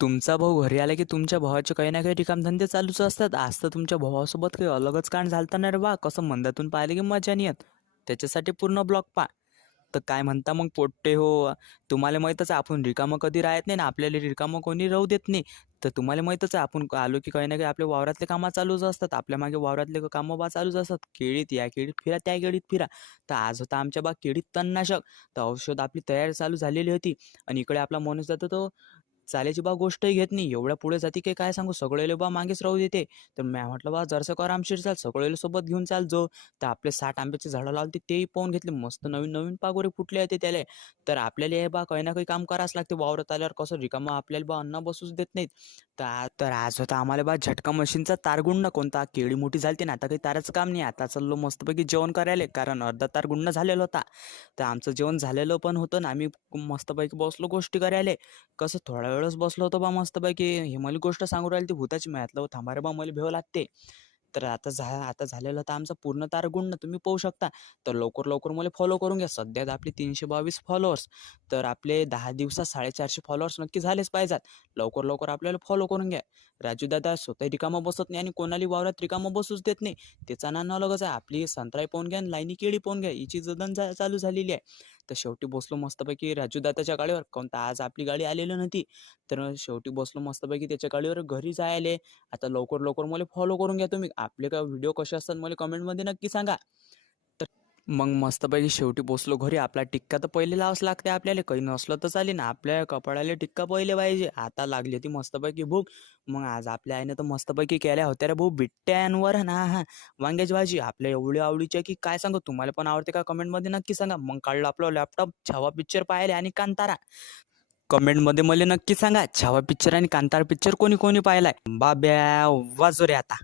तुमचा भाऊ घरी आला की तुमच्या भावाचे काही ना काही कामधंदे चालूच असतात. आज तर तुमच्या भावासोबत काही अलगच कांड झालतं ना रे बा. कसं मंदातून पाहिलं की मजा नाही येत. त्याच्यासाठी पूर्ण ब्लॉग पहा. तर काय म्हणता मग पोट्टे हो, तुम्हाला माहीतच आहे आपण रिकामं कधी राहत नाही ना, आपल्याला रिकामं कोणी राहू देत नाही. तर तुम्हाला माहीतच आहे आपण आलो की काही ना काही आपल्या वावरातले कामं चालूच असतात. आपल्या मागे वावरातले कामं चालूच असतात. केळीत या केळीत फिरा, त्या केळीत फिरा. तर आज होता आमच्या केळीत तणनाशक. तर औषध आपली तयार चालू झालेली होती आणि इकडे आपला माणूस जातो तो चाल्याची बा गोष्टही घेत नाही. एवढ्या पुढे जाते की काय सांगू, सगळेले बा मागेच राहू देते. तर मी म्हटलं बा जरासं आरामशीर चाल, सगळेले सोबत घेऊन चाल जो. तर आपले 60 आंब्याची झाडं लावली तेही पाहून घेतले. मस्त नवीन नवीन पागोरे फुटले होते त्याले. तर आपल्याला हे बा काही ना काही काम करावंच लागते वावरात आल्यावर. कसं रिकामं आपल्याला बा अन्न बसूच देत नाहीत. तर आज होता आम्हाला बा झटका मशीनचा तार गुंडणं. कोणता केळी मोठी झालती ना, आता काही ताराचं काम नाही. आता चाललो मस्तपैकी जेवण करायला, कारण अर्धा तार गुंडणं झालेला होता. तर आमचं जेवण झालेलं पण होतं ना, आम्ही मस्तपैकी बसलो गोष्टी करायला. कसं थोडा वेळच बसलो होतो बा मस्तपैकी. ही मला गोष्ट सांगू राहिली ती भूताची. म्हटलं थांबा रे बा मला भेव लागते. तर आता झालेलं होतं आमचं पूर्ण तार गुंडणं, तुम्ही पाहू शकता. तर लवकर लवकर मला फॉलो करून घ्या. सध्यात आपले 322 फॉलोअर्स. तर आपले 10 दिवसात 450 फॉलोअर्स नक्की झालेच पाहिजेत. लवकर लवकर आपल्याला फॉलो करून घ्या. राजू दादा स्वतः रिकामं बसत नाही आणि कोणाला वावरात रिकामं बसूच देत नाही. त्याचा नाना अलगच आहे. आपली संत्राई पाहून घ्या आणि लाईनी केळी पाहून घ्या, हिची जदन चालू झालेली आहे. तर शेवटी बसलो मस्तपैकी राजू दादाच्या गाडीवर. कोणता आज आपली गाडी आलेली नव्हती. तर शेवटी बसलो मस्तपैकी त्याच्या गाडीवर घरी जायले. आता लवकर लवकर मला फॉलो करून घ्या तुम्ही. आपले काय व्हिडिओ कसे असतात मला कमेंटमध्ये नक्की सांगा. तर मग मस्तपैकी शेवटी पोचलो घरी. आपला टिक्का तर पहिले लावाच लागते आपल्याला, काही नसलं तर चालेल ना, आपल्या कपाळाला टिक्का पहिले पाहिजे. आता लागली होती मस्तपैकी भूक. मग आज आपल्या आईने तर मस्तपैकी केल्या होत्या रे भाऊ बिट्ट्यांवर ना हा वांग्याची भाजी. आपल्या एवढी आवडीची आहे की काय सांगू. तुम्हाला पण आवडते का कमेंटमध्ये नक्की सांगा. मग काढलं आपलं लॅपटॉप, छावा पिक्चर पाहिले आणि कांतारा. कमेंटमध्ये मला नक्की सांगा, छावा पिक्चर आणि कांतारा पिक्चर कोणी कोणी पाहिलाय. बाब्या वाजो रे आता.